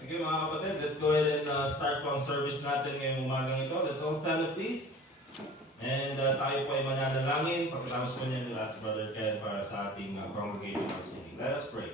Sige mga kapatid, let's go ahead and start po ang service natin ngayong umagang ito. Let's all stand up please. And tayo po ay mananalangin. Pagkatapos po niya nila si Brother Ken para sa ating congregational singing. Let us pray.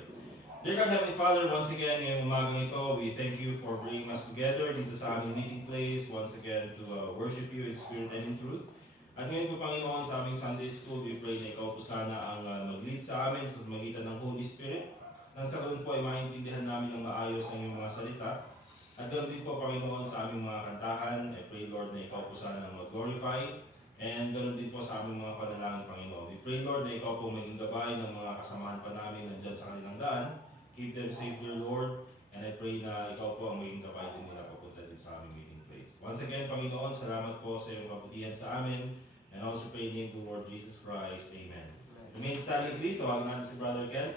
Dear God, Heavenly Father, once again ngayong umagang ito, we thank you for bringing us together dito sa aming meeting place. Once again to worship you in spirit and in truth. At ngayon po Panginoon sa aming Sunday School, we pray na ikaw po sana ang mag-lead sa amin sa magitan ng Holy Spirit. Nang sa ganun po ay maintindihan namin ng maayos ang iyong mga salita. At ganoon din po Panginoon sa aming mga kantahan. I pray Lord na ikaw po sana mag-glorify. And ganoon din po sa aming mga panalangin Panginoon. We pray Lord na ikaw po maging gabay ng mga kasamahan pa namin nandyan sa kanilang daan. Keep them safe dear Lord. And I pray na ikaw po ang maging gabay din nila papunta din sa aming meeting place. Once again Panginoon, salamat po sa iyong kabutihan sa amin. And also pray in the name of the Lord Jesus Christ. Amen. Remain standing please. Tawagan natin si Brother Ken.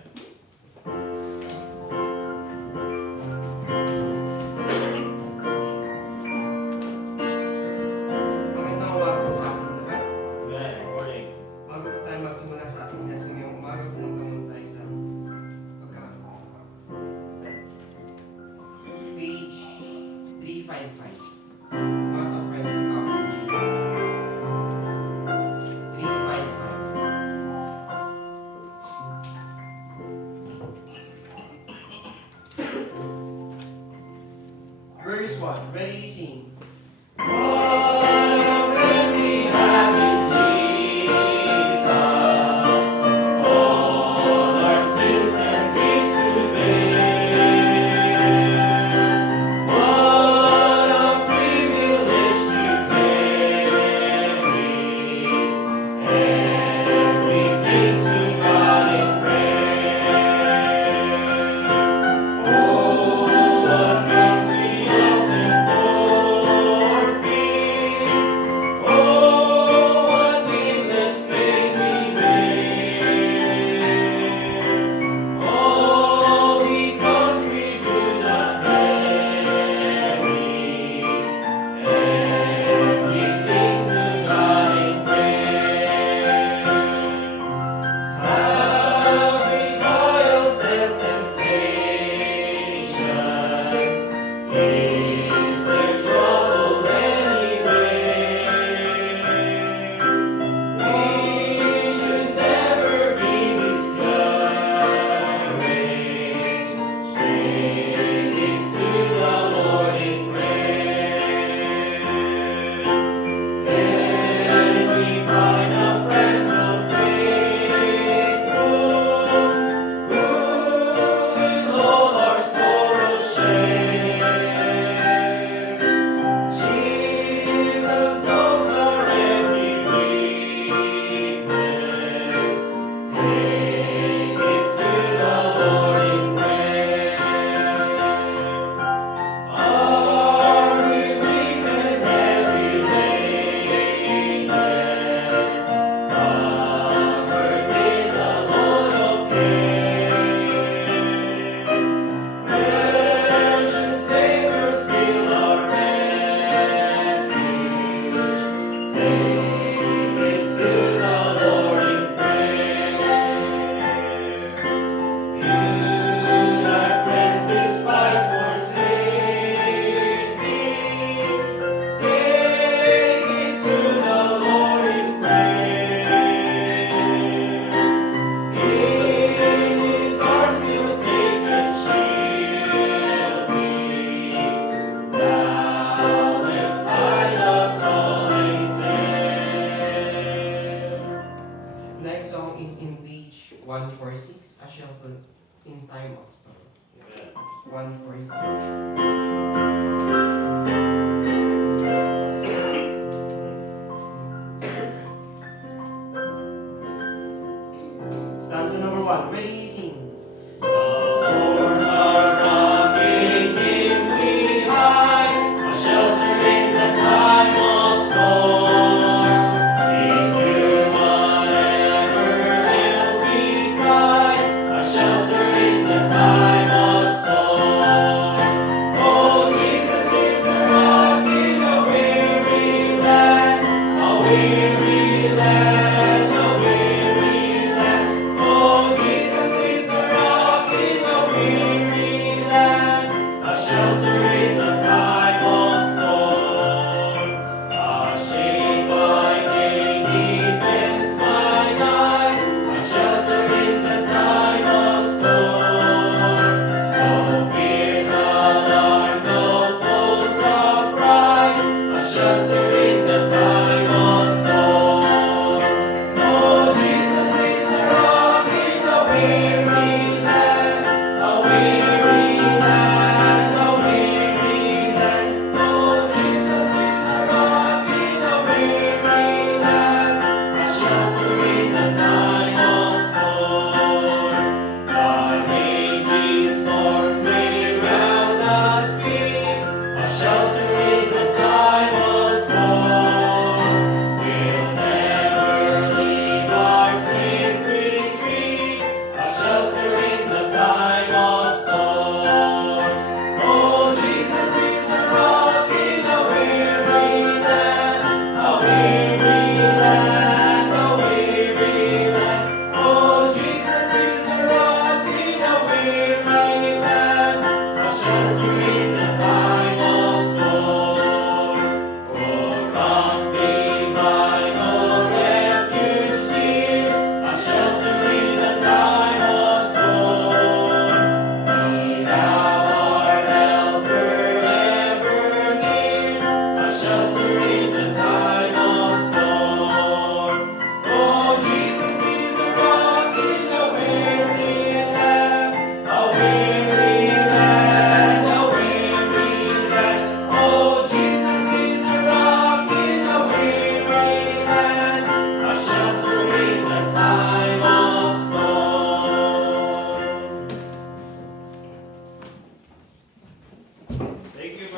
Magandang umaga po sa ating lahat. Good morning. Bago po tayo magsimula sa ating lesson ngayong umaga, punta muna tayo sa page 355. What a friend we have in Jesus. 355. Verse 1. Ready, sing. Next song is in page 146, A Shelter in Time of Storm. 146. Stanza number 1. Ready, sing. Shelter in the time of storm.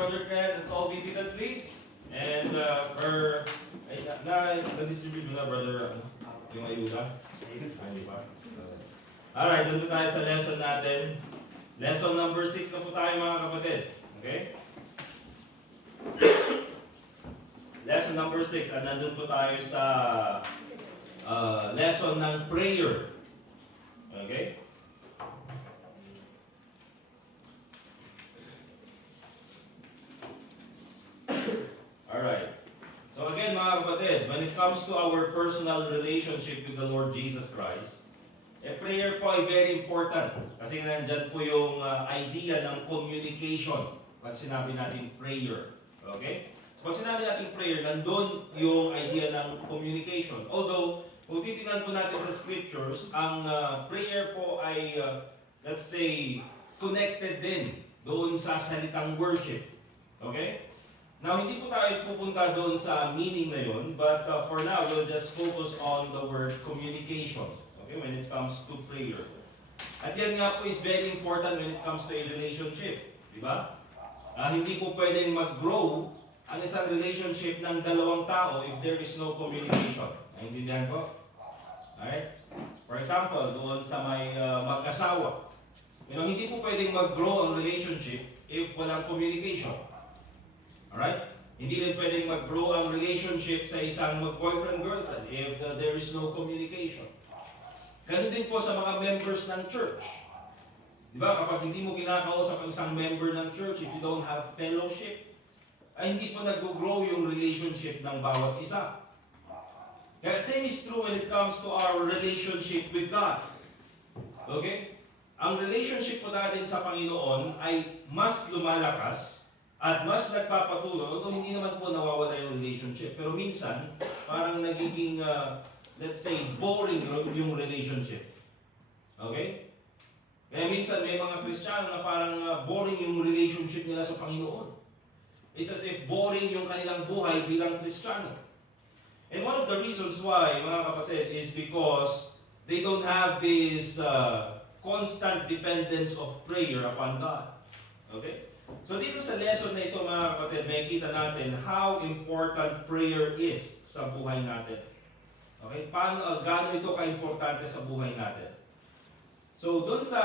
Brother Ken, let's all be seated please. And na-distribute mo na, Brother, yung ayuda? Hindi pa. Alright, doon tayo sa lesson natin. Lesson number 6 na po tayo mga kapatid. Okay? Lesson number 6, at nandun po tayo sa lesson ng prayer. Okay? Alright. So again mga kapatid, when it comes to our personal relationship with the Lord Jesus Christ, prayer po ay very important. Kasi nandyan po yung idea ng communication. Pag sinabi natin prayer. Okay? So pag sinabi natin prayer, nandun yung idea ng communication. Although, kung titignan po natin sa scriptures, ang prayer po ay, let's say, connected din doon sa salitang worship. Okay? Now, hindi po tayo pupunta doon sa meaning na yun, but for now, we'll just focus on the word communication. Okay? When it comes to prayer. At yan nga po is very important when it comes to a relationship. Di ba? Hindi po pwedeng mag-grow ang isang relationship ng dalawang tao if there is no communication. Naintindihan po? Alright? For example, doon sa may mag-asawa. Hindi po pwedeng mag-grow ang relationship if walang communication. Alright? Hindi rin pwedeng mag-grow ang relationship sa isang boyfriend-girlfriend if there is no communication. Ganun din po sa mga members ng church. Di ba? Kapag hindi mo kinakausap ang isang member ng church, if you don't have fellowship, ay hindi po nag-grow yung relationship ng bawat isa. Kaya same is true when it comes to our relationship with God. Okay? Ang relationship po natin sa Panginoon ay mas lumalakas at mas nagpapatuloy, although hindi naman po nawawala yung relationship. Pero minsan, parang nagiging, let's say, boring yung relationship. Okay? Kaya minsan may mga Kristiyano na parang boring yung relationship nila sa Panginoon. It's as if boring yung kanilang buhay bilang Kristiyano. And one of the reasons why, mga kapatid, is because they don't have this constant dependence of prayer upon God. Okay? So dito sa lesson na ito mga kapatid, makikita natin how important prayer is sa buhay natin. Okay? Gaano ito ka-importante sa buhay natin. So doon sa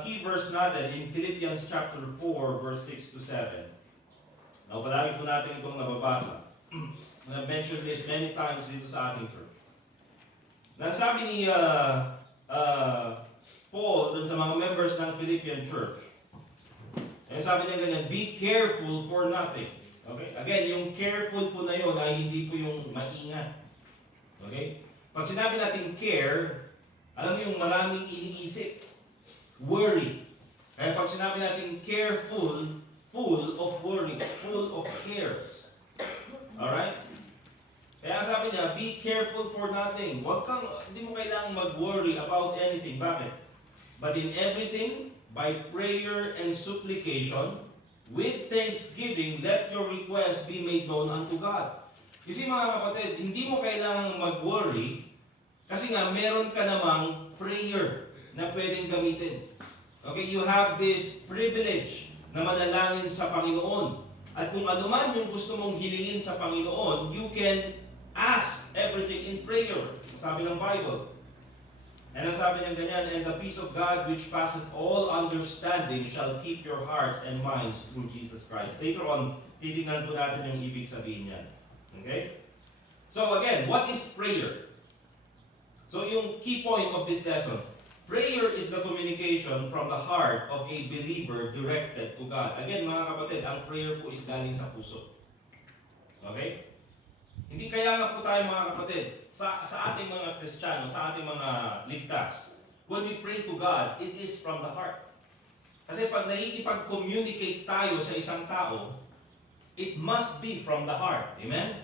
key verse natin in Philippians chapter 4 verse 6 to 7. Now palagi po natin itong nababasa. I've mentioned this many times dito sa ating church. Nagsabi ni Paul doon sa mga members ng Philippian church, sabi niya ganyan, be careful for nothing. Okay? Again, yung careful po na yun ay hindi po yung maingat. Okay? Pag sinabi natin care, alam mo yung maraming iniisip. Worry. Kaya pag sinabi natin careful, full of worry, full of cares. Alright? Kaya sabi niya, be careful for nothing. Hindi mo kailangang mag-worry about anything. Bakit? But in everything, by prayer and supplication, with thanksgiving, let your request be made known unto God. You see mga kapatid, hindi mo kailangang mag-worry kasi nga meron ka namang prayer na pwedeng gamitin. Okay, you have this privilege na manalangin sa Panginoon. At kung ano man yung gusto mong hilingin sa Panginoon, you can ask everything in prayer. Sabi ng Bible. And ang sabi niya ganyan, and the peace of God which passeth all understanding shall keep your hearts and minds through Jesus Christ. Later on, titignan po natin yung ibig sabihin niyan. Okay? So again, what is prayer? So yung key point of this lesson, prayer is the communication from the heart of a believer directed to God. Again mga kapatid, ang prayer po is galing sa puso. Okay? Hindi kaya nga po tayo mga kapatid, sa ating mga Kristiyano, sa ating mga ligtas, when we pray to God, it is from the heart. Kasi pag nakikipag-communicate tayo sa isang tao, it must be from the heart. Amen?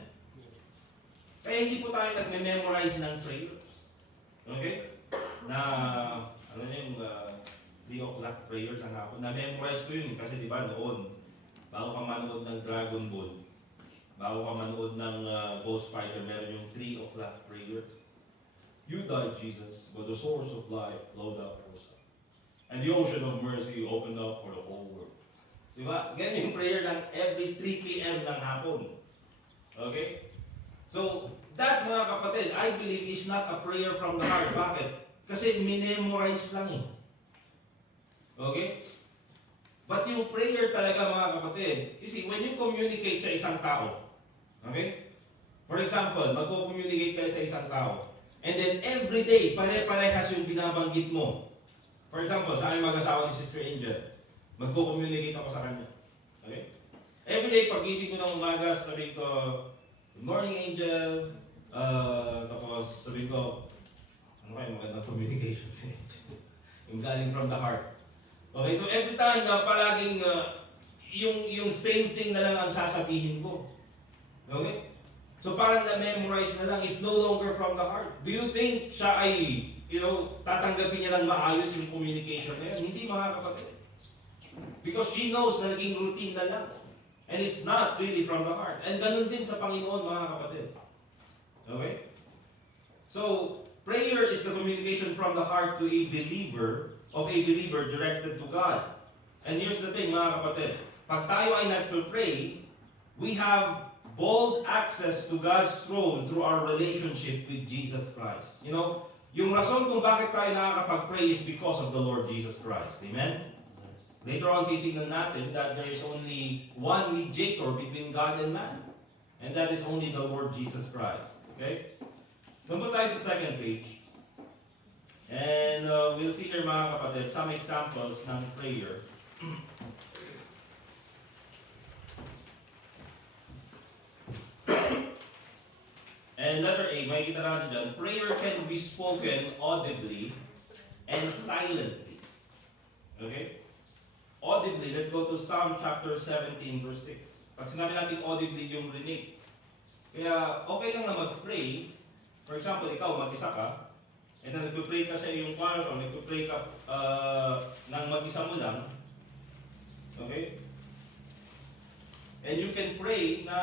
Kaya hindi po tayo nagme-memorize ng prayers. Okay? Na, ano yung 3 o'clock prayers ang hapon. Na-memorize ko yun kasi di ba noon, bago ka manood ng Dragon Ball, bago ka manood ng Ghost Fighter, meron yung 3 o'clock prayer. You died, Jesus, but the source of life flowed out for us. And the ocean of mercy opened up for the whole world. Di ba? Ganyan yung prayer ng every 3 p.m. ng hapon. Okay? So, that mga kapatid, I believe is not a prayer from the heart. Bakit? Kasi minemorize lang eh. Okay? But yung prayer talaga mga kapatid, you see, when you communicate sa isang tao, okay? For example, magko-communicate kayo sa isang tao, and then every day, pare-parehas yung binabanggit mo. For example, sa aming mag-asawa ni Sister Angel, magko-communicate ako sa kanya. Okay? Every day, pag-isip ko ng umaga, sabihin ko, "Good morning, Angel." Tapos sabihin ko, ano kayo magandang communication? Yung galing from the heart. Okay, so every time na palaging yung same thing na lang ang sasabihin ko. Okay? So parang na-memorize na lang, it's no longer from the heart. Do you think siya ay, tatanggapin niya lang maayos yung communication na yan? Hindi mga kapatid. Because she knows na naging routine na lang. And it's not really from the heart. And ganun din sa Panginoon mga kapatid. Okay? So, prayer is the communication from the heart to a believer, directed to God. And here's the thing mga kapatid, pag tayo ay nagpe-pray, we have bold access to God's throne through our relationship with Jesus Christ. Yung rason kung bakit tayo nakakapag-pray is because of the Lord Jesus Christ. Amen? Later on, titignan natin that there is only one mediator between God and man. And that is only the Lord Jesus Christ. Okay? Doon po tayo sa second page. And we'll see here mga kapatid, some examples ng prayer. And letter A, may kita natin dyan, prayer can be spoken audibly and silently. Okay? Audibly, let's go to Psalm chapter 17 verse 6. Pag sinabi natin audibly yung rinig. Kaya okay lang na mag-pray. For example, ikaw mag-isa ka, and then nagpe-pray ka sa iyong kwarto, nagpe-pray ka ng mag-isa mo lang. Okay? And you can pray na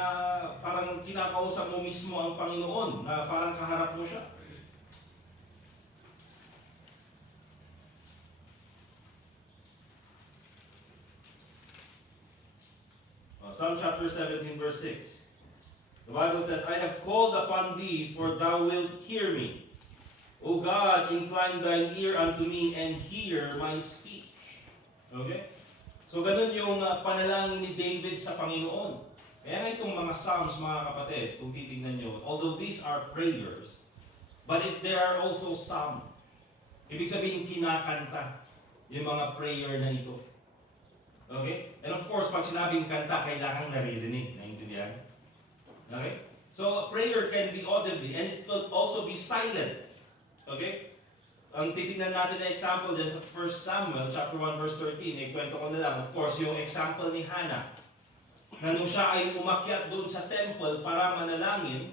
parang kinakausap mo mismo ang Panginoon, na parang kaharap mo siya. Psalm chapter 17 verse 6. The Bible says, "I have called upon thee, for thou wilt hear me. O God, incline thine ear unto me, and hear my speech." Okay? So, ganun yung panalangin ni David sa Panginoon. Kaya nga itong mga Psalms, mga kapatid, kung titignan nyo, although these are prayers, but there are also psalm. Ibig sabihin, kinakanta yung mga prayer na ito. Okay? And of course, pag sinabing kanta, kailangan naririnig. Naintindihan? Okay? So, prayer can be audibly, and it could also be silent. Okay? Ang titignan natin na example dyan sa 1 Samuel chapter 1 verse 13, kwento ko na lang. Of course, yung example ni Hannah, na nung siya ay umakyat doon sa temple para manalangin,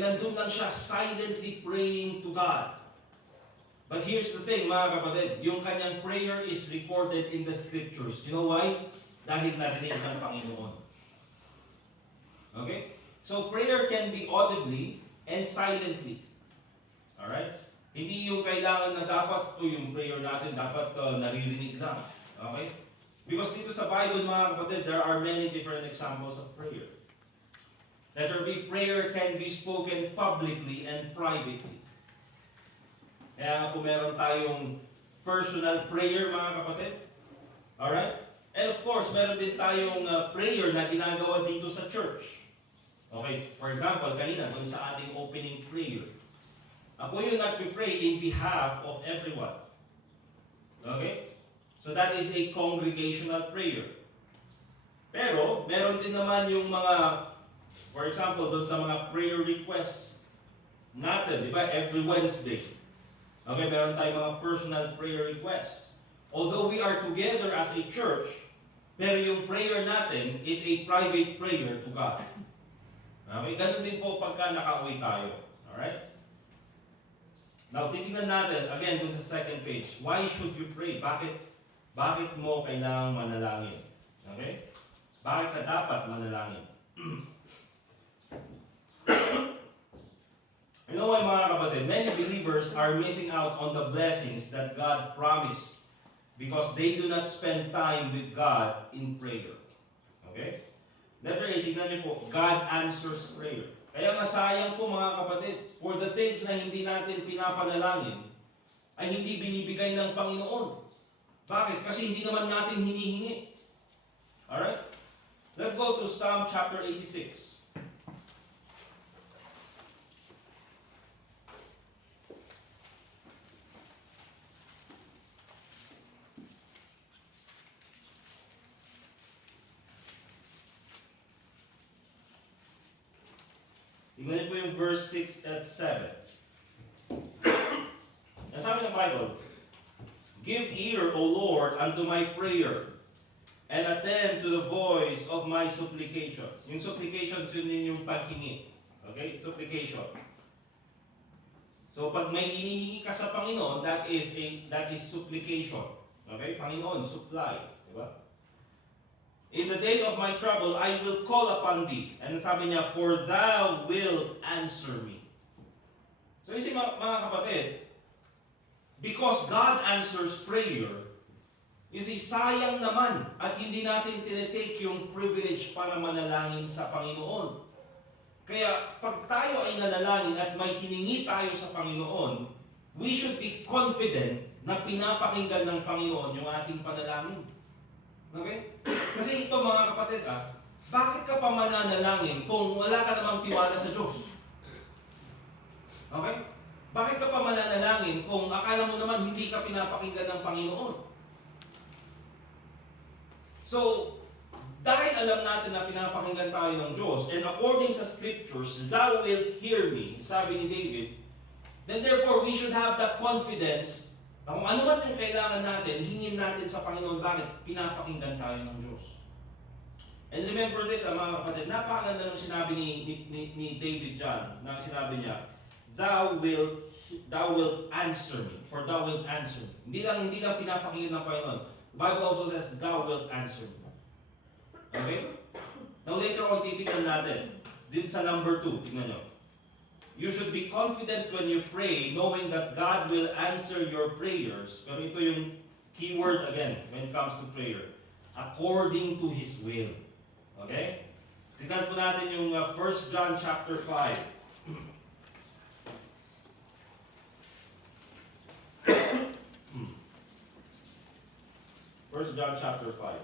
nandun lang siya silently praying to God. But here's the thing, mga kapatid, yung kanyang prayer is recorded in the scriptures. You know why? Dahil narinig ng Panginoon. Okay? So, prayer can be audibly and silently. Alright? Hindi yung kailangan na dapat, yung prayer natin, dapat naririnig lang. Okay? Because dito sa Bible, mga kapatid, there are many different examples of prayer. Letter B, prayer can be spoken publicly and privately. Kaya kung meron tayong personal prayer, mga kapatid. Alright? And of course, meron din tayong prayer na ginagawa dito sa church. Okay? For example, kanina, dun sa ating opening prayer. Ako yung nagpipray in behalf of everyone. Okay? So that is a congregational prayer. Pero, meron din naman yung mga, for example, doon sa mga prayer requests natin, di ba? Every Wednesday. Okay, meron tayong mga personal prayer requests. Although we are together as a church, pero yung prayer natin is a private prayer to God. Okay, ganun din po pagka nakauwi tayo. Alright? Now, titingnan natin, again, dun sa second page, why should you pray? Bakit mo kailangang manalangin? Okay? Bakit ka dapat manalangin? You know why, mga kapatid? Many believers are missing out on the blessings that God promised because they do not spend time with God in prayer. Okay? Letter A, tignan niyo po, God answers prayer. Kaya masayang po mga kapatid, for the things na hindi natin pinapanalangin, ay hindi binibigay ng Panginoon. Bakit? Kasi hindi naman natin hinihingi. Alright? Let's go to Psalm chapter 86. Tingnan niyo po yung verse 6 at 7. Nasabi ng Bible, give ear, O Lord, unto my prayer, and attend to the voice of my supplications. Yung supplications, yun din yung paghingi. Okay? Supplication. So, pag may hinihingi ka sa Panginoon, that is supplication. Okay? Panginoon, supply. Diba? In the day of my trouble, I will call upon thee. And sabi niya, for thou will answer me. So, isip mga kapatid, because God answers prayer, you see, sayang naman at hindi natin tinitake yung privilege para manalangin sa Panginoon. Kaya, pag tayo ay nanalangin at may hiningi tayo sa Panginoon, we should be confident na pinapakinggan ng Panginoon yung ating panalangin. Okay? Kasi ito mga kapatid, bakit ka pa mananalangin kung wala ka namang tiwala sa Diyos? Okay? Bakit ka pa mananalangin kung akala mo naman hindi ka pinapakinggan ng Panginoon? So, dahil alam natin na pinapakinggan tayo ng Diyos, and according sa Scriptures, thou wilt hear me, sabi ni David, then therefore we should have the confidence na kung ano man yung kailangan natin, hingin natin sa Panginoon, bakit? Pinapakinggan tayo ng Diyos. And remember this, mga kapatid, napakaganda nung sinabi ni David John, na sinabi niya, thou wilt answer me, for thou wilt answer me. Hindi lang pinapakinggan ng Panginoon. The Bible also says, thou wilt answer me. Okay? Now later on, titignan natin, din sa number 2, tingnan nyo. You should be confident when you pray, knowing that God will answer your prayers. Pero ito yung keyword again, when it comes to prayer. According to His will. Okay? Tignan po natin yung 1 John chapter 5. 1 John chapter 5.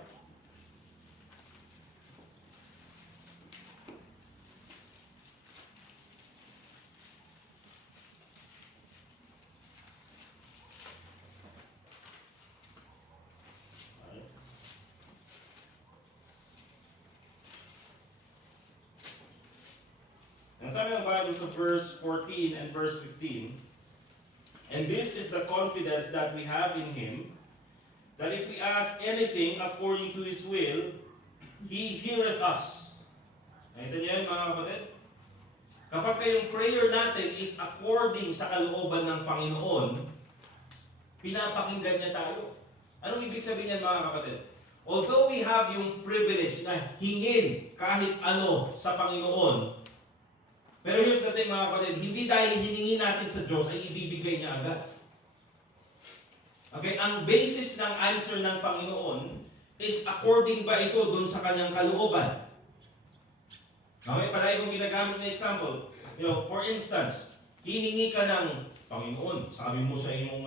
And sabi ng Bible sa verse 14 and verse 15, and this is the confidence that we have in Him, that if we ask anything according to His will, He heareth us. Nakita niyo yan mga kapatid? Kapag yung prayer natin is according sa kalooban ng Panginoon, pinapakinggan niya tayo. Anong ibig sabihin niyan mga kapatid? Although we have yung privilege na hingin kahit ano sa Panginoon, pero here's the thing mga kapatid, hindi dahil hiningi natin sa Diyos ay ibibigay niya agad. Okay, ang basis ng answer ng Panginoon is according ba ito dun sa kanyang kalooban. Okay, palagi kong ginagamit na example. For instance, hihingi ka ng Panginoon, sabi mo sa iyong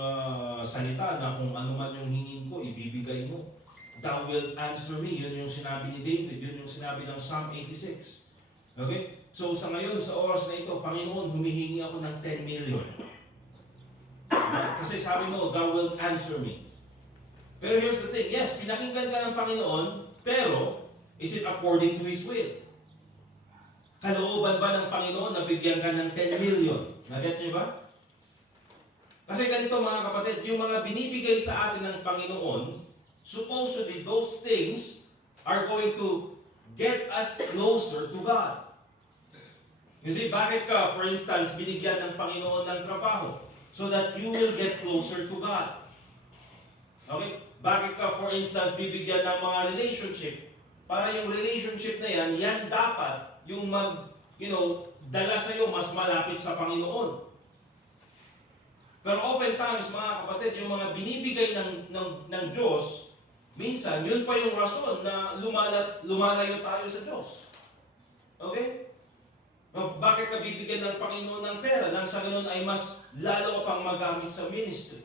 salita na kung ano man yung hingin ko, ibibigay mo. Thou wilt answer me. Yun yung sinabi ni David. Yun yung sinabi ng Psalm 86. Okay? So sa ngayon, sa oras na ito, Panginoon, humihingi ako ng 10 million. Kasi sabi mo, thou wilt answer me. Pero here's the thing, yes, pinakinggan ka ng Panginoon, pero is it according to His will? Kalooban ba ng Panginoon na bigyan ka ng 10 million? Nagets niyo ba? Kasi ganito mga kapatid, yung mga binibigay sa atin ng Panginoon, supposedly those things are going to get us closer to God. You see, bakit ka, for instance, binigyan ng Panginoon ng trabaho? So that you will get closer to God. Okay? Bakit ka, for instance, bibigyan ng mga relationship? Para yung relationship na yan dapat yung dala sa'yo mas malapit sa Panginoon. Pero oftentimes, mga kapatid, yung mga binibigay ng Diyos, minsan, yun pa yung rason na lumalayo tayo sa Diyos. Okay? Bakit ka bibigyan ng Panginoon ng pera nang sa ganun ay mas lalo ka pang magamit sa ministry?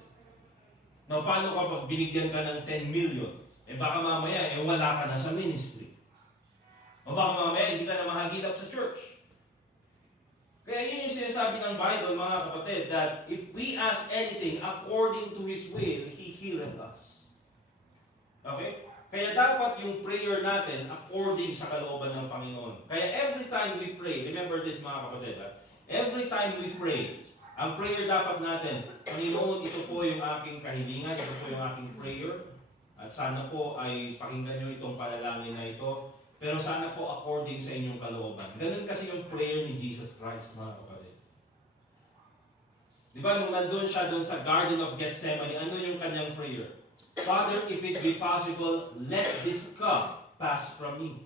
Now, paano kapag binigyan ka ng 10 million? Baka mamaya, wala ka na sa ministry. O baka mamaya, hindi ka na mahagilap sa church. Kaya yun yung sinasabi ng Bible, mga kapatid, that if we ask anything according to His will, He healeth us. Okay? Kaya dapat yung prayer natin according sa kalooban ng Panginoon. Kaya every time we pray, remember this mga kapatid, every time we pray, ang prayer dapat natin, Panginoon, ito po yung aking kahilingan, ito po yung aking prayer, at sana po ay pakinggan nyo itong panalangin na ito, pero sana po according sa inyong kalooban. Ganun kasi yung prayer ni Jesus Christ, mga kapatid. Di ba, nung nandun siya doon sa Garden of Gethsemane, ano yung kanyang prayer? Father, if it be possible, let this cup pass from me.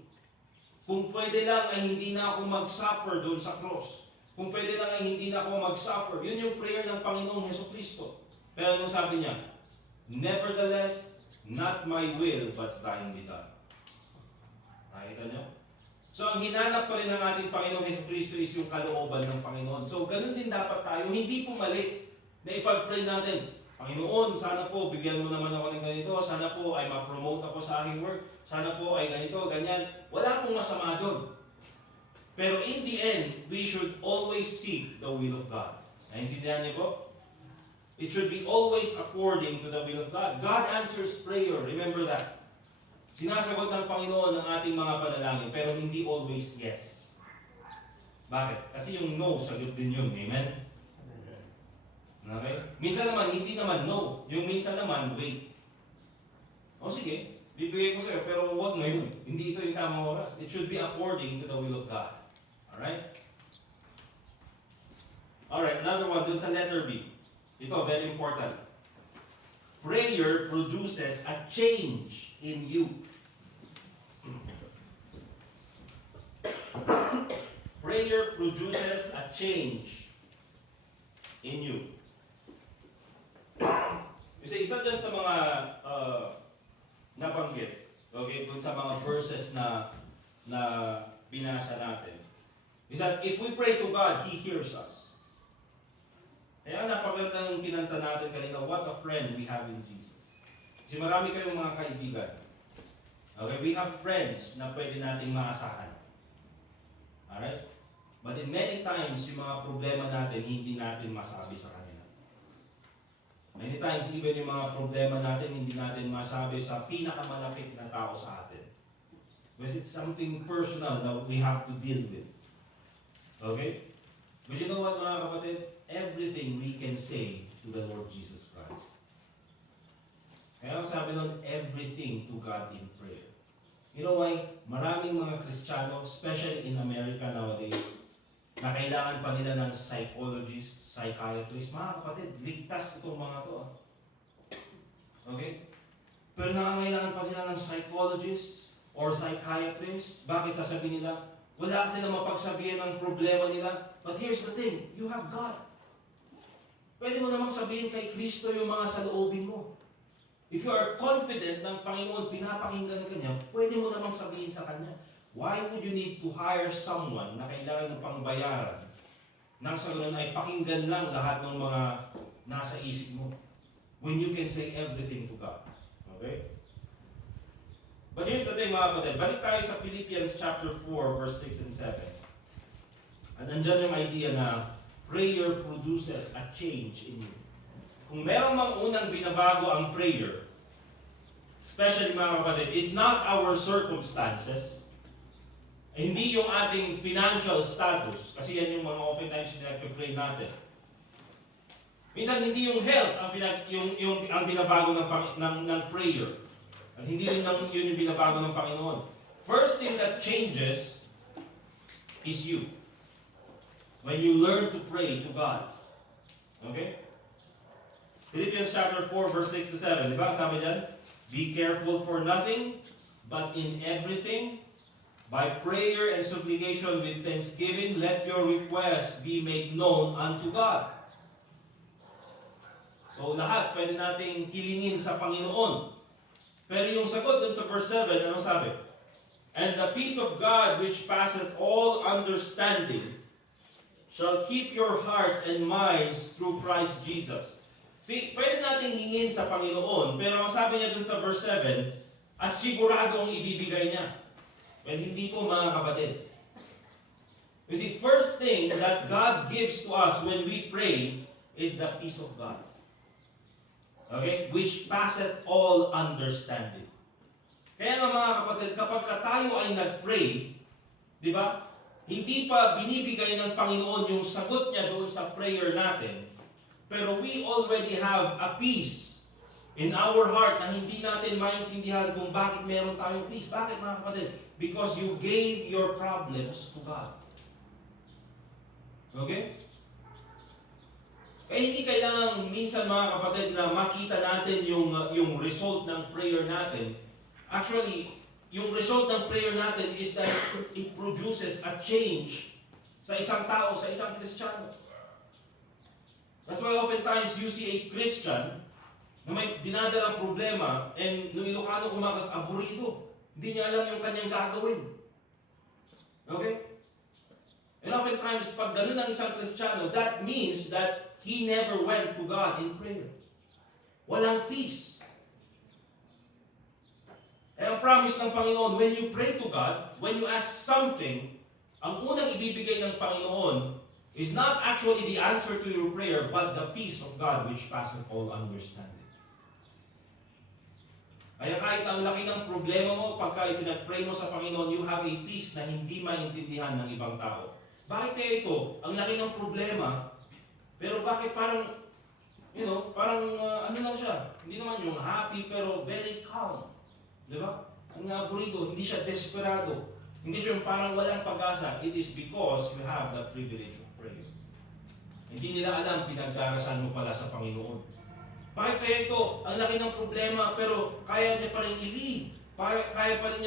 Kung pwede lang ay hindi na ako mag-suffer doon sa cross. Kung pwede lang ay hindi na ako mag-suffer. Yun yung prayer ng Panginoong Hesukristo. Pero anong sabi niya? Nevertheless, not my will, but thine be done. Nakita niyo? So, ang hinanap pa rin ng ating Panginoong Hesukristo is yung kalooban ng Panginoon. So, ganun din dapat tayo. Hindi pumali na ipag-pray natin, Panginoon, sana po bigyan mo naman ako ng ganito, sana po ay ma-promote ako sa aking work, sana po ay ganito, ganyan. Wala pong masama doon. Pero in the end, we should always seek the will of God. Naintindihan niyo po? It should be always according to the will of God. God answers prayer. Remember that. Sinasagot ng Panginoon ang ating mga panalangin, pero hindi always yes. Bakit? Kasi yung no, sagot din yun. Amen? Okay? Minsan naman, hindi naman no. Yung minsan naman, wait. O sige, bibigay ko sa'yo, pero wag ngayon. Hindi ito yung tamang oras. It should be according to the will of God. Alright? Alright, another one dun sa letter B. Ito, very important. Prayer produces a change in you. Prayer produces a change in you. Kasi isa dyan sa mga nabanggit, okay, dun sa mga verses na binasa natin, is that if we pray to God, He hears us. Kaya napaganda ng kinanta natin kanina, what a friend we have in Jesus. Kasi marami kayong mga kaibigan. Okay, we have friends na pwede nating maasahan. Alright? But in many times, yung mga problema natin, hindi natin masabi sa kanila. Many times, even yung mga problema natin, hindi natin masabi sa pinakamalapit na tao sa atin. Because it's something personal that we have to deal with. Okay? But you know what, mga kapatid? Everything we can say to the Lord Jesus Christ. Kaya sabi nun, everything to God in prayer. You know why? Maraming mga Kristiyano, especially in America nowadays, na kailangan pa nila ng psychologist, psychiatrist. Mga kapatid, ligtas itong mga to. Okay? Pero nangangailangan pa sila ng psychologists or psychiatrist. Bakit sasabihin nila? Wala sila mapagsabihin ng problema nila. But here's the thing, you have God. Pwede mo namang sabihin kay Kristo yung mga saloobin mo. If you are confident ng Panginoon, pinapakinggan ka niya, pwede mo namang sabihin sa Kanya. Why would you need to hire someone na kailangan mo pang bayaran nang sa ganun ay pakinggan lang lahat ng mga nasa isip mo when you can say everything to God? Okay? But here's the thing, mga kapatid. Balik tayo sa Philippians chapter 4, verse 6 and 7. At nandyan yung idea na prayer produces a change in you. Kung meron mang unang binabago ang prayer, especially mga kapatid, it's not our circumstances, hindi yung ating financial status, kasi yan yung mga oftentimes na nagpe-pray natin. Minsan hindi yung health ang binabago ng prayer. At hindi rin yun yung binabago ng Panginoon. First thing that changes is you. When you learn to pray to God. Okay? Philippians chapter 4, verse 6 to 7. Diba? Sabi dyan, be careful for nothing, but in everything, by prayer and supplication with thanksgiving, let your requests be made known unto God. So lahat pwede nating hilingin sa Panginoon. Pero yung sagot dun sa verse 7, ano sabi? And the peace of God which passeth all understanding shall keep your hearts and minds through Christ Jesus. See, pwede nating hingin sa Panginoon, pero ang sabi niya dun sa verse 7, at sigurado ang ibibigay niya. Well, hindi po mga kapatid. You see, first thing that God gives to us when we pray is the peace of God. Okay? Which passeth all understanding. Kaya nga mga kapatid, kapag tayo ay nag-pray, di ba? Hindi pa binibigay ng Panginoon yung sagot niya doon sa prayer natin. Pero we already have a peace in our heart na hindi natin maintindihan kung bakit meron tayong peace. Bakit mga kapatid? Because you gave your problems to God. Okay? Kaya hindi kailangan minsan mga kapatid na makita natin yung result ng prayer natin. Actually, yung result ng prayer natin is that it produces a change sa isang tao, sa isang Kristiyano. That's why oftentimes you see a Christian na may dinadalang problema and nung Ilocano kumagat aburido. Hindi niya alam yung kanyang gagawin. Okay? And oftentimes, pag ganun ang isang Kristiyano, that means that he never went to God in prayer. Walang peace. Eh, ang promise ng Panginoon, when you pray to God, when you ask something, ang unang ibibigay ng Panginoon is not actually the answer to your prayer, but the peace of God which passeth all understanding. Kaya kahit ang laki ng problema mo, pagka ipinag-pray mo sa Panginoon, you have a peace na hindi maintindihan ng ibang tao. Bakit kaya ito? Ang laki ng problema, pero bakit parang, ano lang siya? Hindi naman yung happy, pero very calm. Di ba? Ang aburido, hindi siya desperado. Hindi siya yung parang walang pag-asa. It is because you have the privilege of prayer. Hindi nila alam, pinagdarasan mo pala sa Panginoon. Bakit kaya ito? Ang laki ng problema, pero kaya niya pa rin i-lead. Kaya pa rin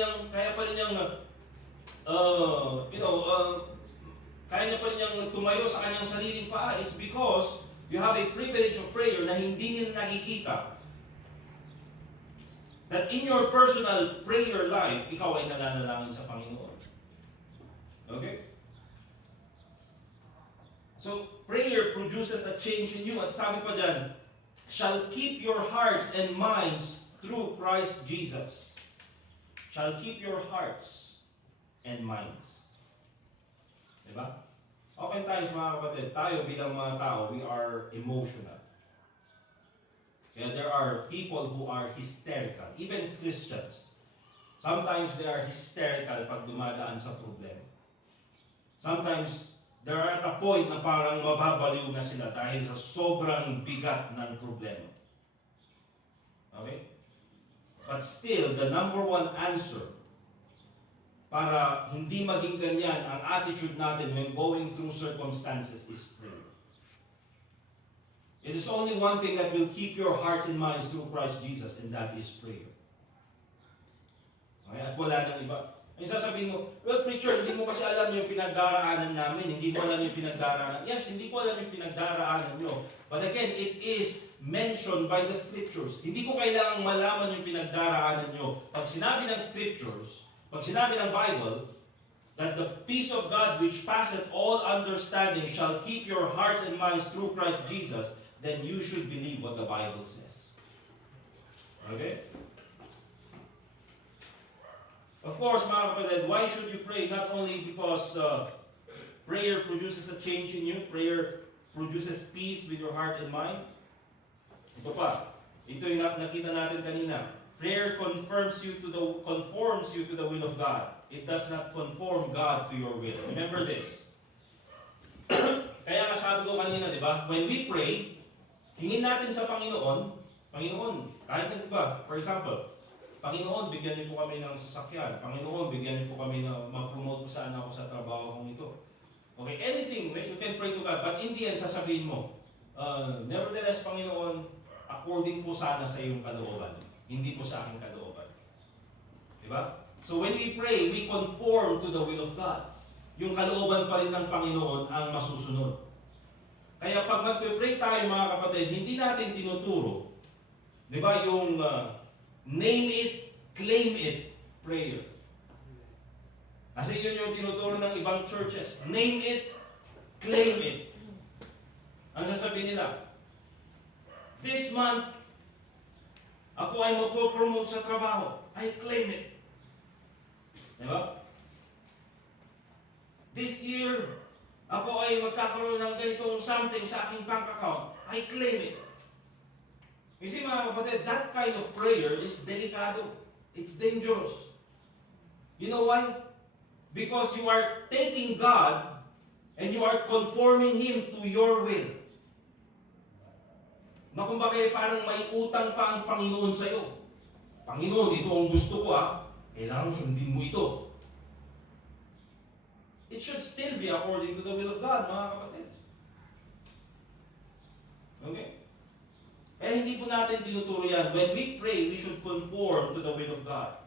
niyang tumayo sa kanyang sariling paa. It's because you have a privilege of prayer na hindi niya nakikita. That in your personal prayer life, ikaw ay nananalangin sa Panginoon. Okay? So, prayer produces a change in you. At sabi pa dyan, shall keep your hearts and minds through Christ Jesus. Shall keep your hearts and minds. Diba? Oftentimes, mga kapatid, tayo bilang mga tao, we are emotional. Kaya there are people who are hysterical, even Christians. Sometimes they are hysterical pag dumadaan sa problema. Sometimes they are at a point na parang mababaliw na sila dahil sa sobrang bigat ng problema. Okay? But still, the number one answer para hindi maging ganyan ang attitude natin when going through circumstances is prayer. It is only one thing that will keep your hearts and minds through Christ Jesus, and that is prayer. Okay? At wala nang iba. Ay sasabihin mo, well, preacher, hindi mo kasi alam yung pinagdaraanan namin, hindi mo alam yung pinagdaraanan. Yes, hindi ko alam yung pinagdaraanan nyo. But again, it is mentioned by the Scriptures. Hindi ko kailangang malaman yung pinagdaraanan nyo. Pag sinabi ng Scriptures, pag sinabi ng Bible, that the peace of God which passeth all understanding shall keep your hearts and minds through Christ Jesus, then you should believe what the Bible says. Okay? Of course, mga kapatid, why should you pray? Not only because prayer produces a change in you, prayer produces peace with your heart and mind. Ito pa, ito yung nakita natin kanina. Prayer conforms you to the will of God. It does not conform God to your will. Remember this. Kaya nga sabi ko kanina, di ba? When we pray, hingin natin sa Panginoon, kahit na diba, for example, Panginoon, bigyan niyo po kami ng sasakyan. Panginoon, bigyan niyo po kami na ma-promote saan ako sa trabaho kong ito. Okay, anything, you can pray to God. But in the end, sasabihin mo, nevertheless, Panginoon, according po sana sa iyong kalooban. Hindi po sa aking kalooban. Diba? So when we pray, we conform to the will of God. Yung kalooban pa rin ng Panginoon ang masusunod. Kaya pag magpe-pray tayo mga kapatid, hindi natin tinuturo, di ba, yung name it, claim it prayer. Kasi yun yung tinuturo ng ibang churches. Name it, claim it. Ang sasabihin nila, this month, ako ay magpo-promote sa trabaho. I claim it. Di ba? This year, ako ay magkakaroon ng ganitong something sa aking bank account. I claim it. You see mga kapatid, that kind of prayer is delikado. It's dangerous. You know why? Because you are taking God and you are conforming Him to your will. Na kumbaga parang may utang pa ang Panginoon sa iyo. Panginoon, ito ang gusto ko kailangan sundin mo ito. It should still be according to the will of God, mga kapatid. Okay? Kaya hindi po natin tinuturo yan. When we pray, we should conform to the will of God.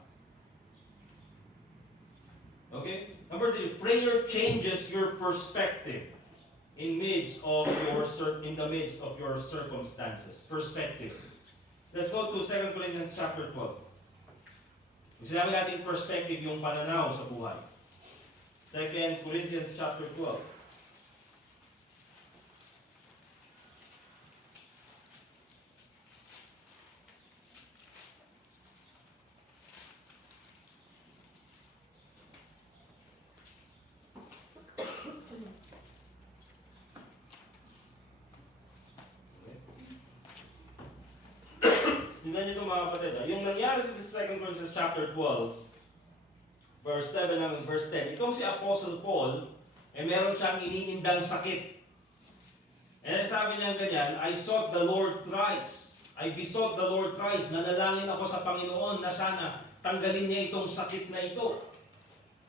Okay? Number 3, prayer changes your perspective in the midst of your circumstances. Perspective. Let's go to 2 Corinthians chapter 12. Kung sinabi natin perspective, yung pananaw sa buhay. 2 Corinthians chapter 12. Tingnan niyo ito mga kapatid. Yung nangyari dito sa 2 Corinthians chapter 12, verse 7 hanggang verse 10. Itong si Apostle Paul, meron siyang iniindang sakit. And sabi niya ganyan, I sought the Lord thrice. I besought the Lord thrice. Nanalangin ako sa Panginoon na sana tanggalin niya itong sakit na ito.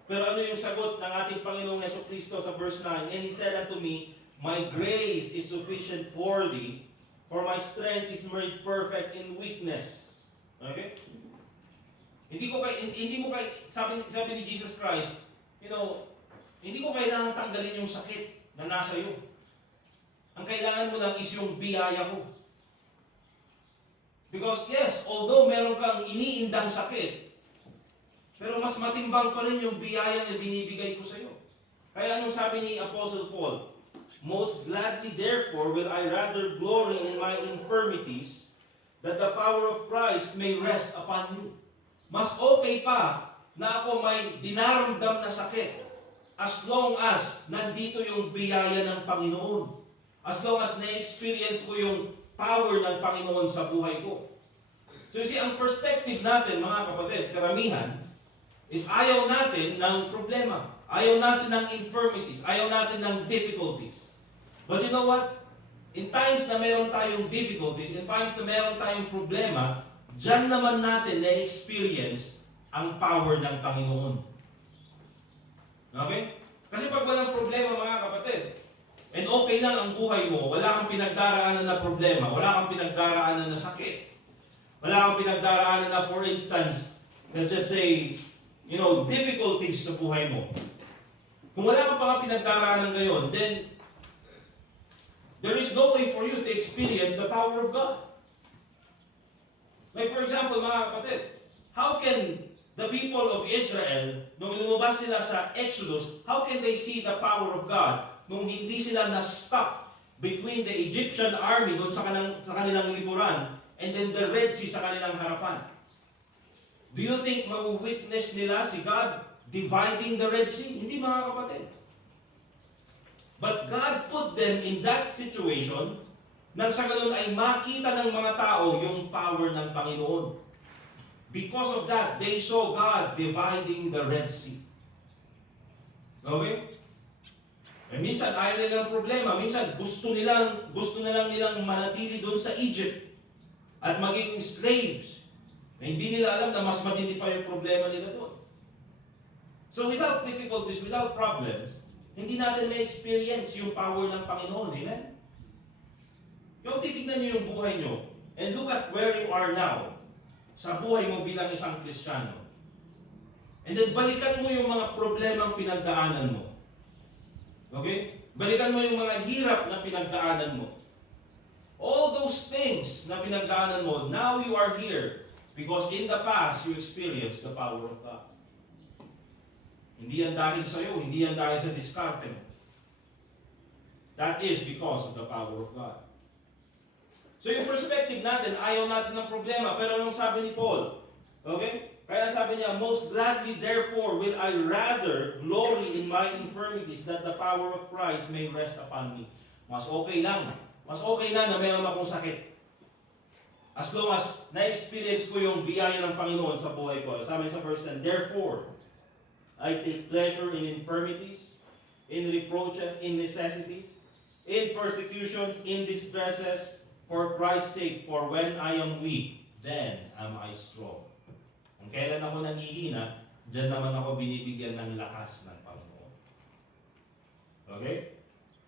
Pero ano yung sagot ng ating Panginoong Jesucristo sa verse 9? And He said unto me, my grace is sufficient for thee, for my strength is made perfect in weakness. Okay? Hindi mo sabi ni Jesus Christ, hindi ko kailangan tanggalin yung sakit na nasa iyo. Ang kailangan mo lang is yung biyaya ko. Because yes, although meron kang iniindang sakit, pero mas matimbang pa rin yung biyaya na binibigay ko sa iyo. Kaya anong sabi ni Apostle Paul? Most gladly therefore will I rather glory in my infirmities, that the power of Christ may rest upon me. Mas okay pa na ako may dinaramdam na sakit as long as nandito yung biyaya ng Panginoon. As long as na-experience ko yung power ng Panginoon sa buhay ko. So you see, ang perspective natin mga kapatid, karamihan, is ayaw natin ng problema. Ayaw natin ng infirmities. Ayaw natin ng difficulties. But you know what? In times na meron tayong difficulties, in times na meron tayong problema, diyan naman natin na-experience ang power ng Panginoon. Okay? Kasi pag walang problema mga kapatid, and okay lang ang buhay mo, wala kang pinagdaraanan na problema, wala kang pinagdaraanan na sakit, wala kang pinagdaraanan na, for instance, let's just say, difficulties sa buhay mo. Kung wala kang pa pinagdaraanan ngayon, then there is no way for you to experience the power of God. Like for example, mga kapatid, how can the people of Israel, nung lumabas sila sa Exodus, how can they see the power of God nung hindi sila na-stuck between the Egyptian army doon sa kanilang likuran and then the Red Sea sa kanilang harapan? Do you think mag-witness nila si God dividing the Red Sea? Hindi mga kapatid. But God put them in that situation nang sa ganun ay makita ng mga tao yung power ng Panginoon. Because of that, they saw God dividing the Red Sea. Okay? Eh, minsan ayaw nilang problema. Minsan gusto na lang nilang manatili doon sa Egypt at maging slaves. Na hindi nila alam na mas matindi pa yung problema nila doon. So without difficulties, without problems, hindi natin ma-experience yung power ng Panginoon. Amen? Yung titignan nyo yung buhay nyo, and look at where you are now sa buhay mo bilang isang Kristiyano. And then balikan mo yung mga problemang pinagdaanan mo. Okay? Balikan mo yung mga hirap na pinagdaanan mo. All those things na pinagdaanan mo, now you are here because in the past you experienced the power of God. Hindi yan dahil sa iyo, hindi yan dahil sa diskarte mo. That is because of the power of God. So yung perspective natin, ayaw natin ng problema. Pero anong sabi ni Paul? Okay? Kaya sabi niya, most gladly therefore will I rather glory in my infirmities that the power of Christ may rest upon me. Mas okay lang. Mas okay lang na mayroon akong sakit. As long as na-experience ko yung biyaya ng Panginoon sa buhay ko. Sabi sa verse 10, therefore, I take pleasure in infirmities, in reproaches, in necessities, in persecutions, in distresses, for Christ's sake, for when I am weak, then am I strong. Kung kailan ako nanghihina, diyan naman ako binibigyan ng lakas ng Panginoon. Okay?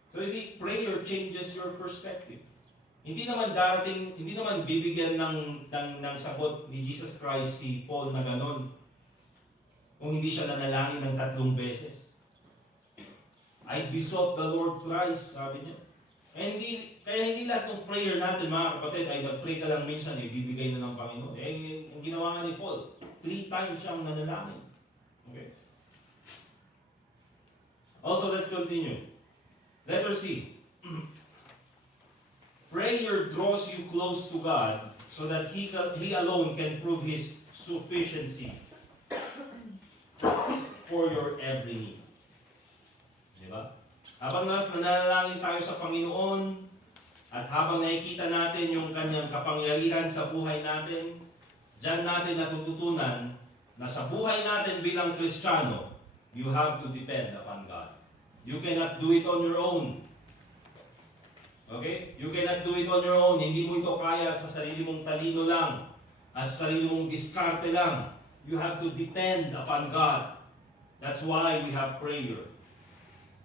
So you see, prayer changes your perspective. Hindi naman bibigyan ng sagot ni Jesus Christ si Paul na ganon kung hindi siya nanalangin ng 3 beses. I besought the Lord Christ, sabi niya. Kaya hindi lahat ng prayer natin, mga kapatid, ay nag-pray ka lang minsan, bibigay na ng Panginoon. Ang ginawa nga ni Paul, 3 times siyang nanalangin. Okay? Also, let's continue. Letter C. Prayer draws you close to God so that He alone can prove His sufficiency for your every need. Diba? Habang nanalangin tayo sa Panginoon at habang nakikita natin yung Kanyang kapangyarihan sa buhay natin, diyan natin natututunan na sa buhay natin bilang Kristiyano, you have to depend upon God. You cannot do it on your own. Okay? You cannot do it on your own. Hindi mo ito kaya sa sarili mong talino lang, at sa sarili mong diskarte lang. You have to depend upon God. That's why we have prayer.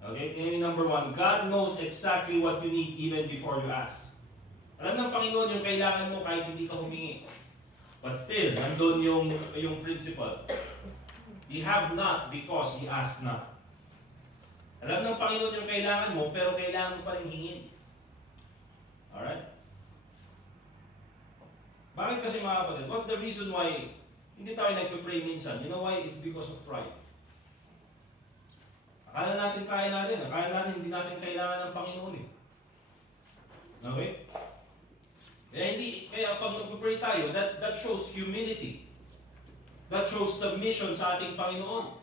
Okay? And number 1, God knows exactly what you need even before you ask. Alam ng Panginoon yung kailangan mo kahit hindi ka humingi. But still, nandun yung principle. Ye have not because ye ask not. Alam ng Panginoon yung kailangan mo, pero kailangan mo pa rin hingin. Alright? Bakit kasi mga kapatid? What's the reason why hindi tayo nagpe-pray minsan? You know why? It's because of pride. Akala natin kaya natin. Akala natin hindi natin kailangan ng Panginoon eh. Okay? Kaya pag nagpe-pray tayo, that shows humility. That shows submission sa ating Panginoon.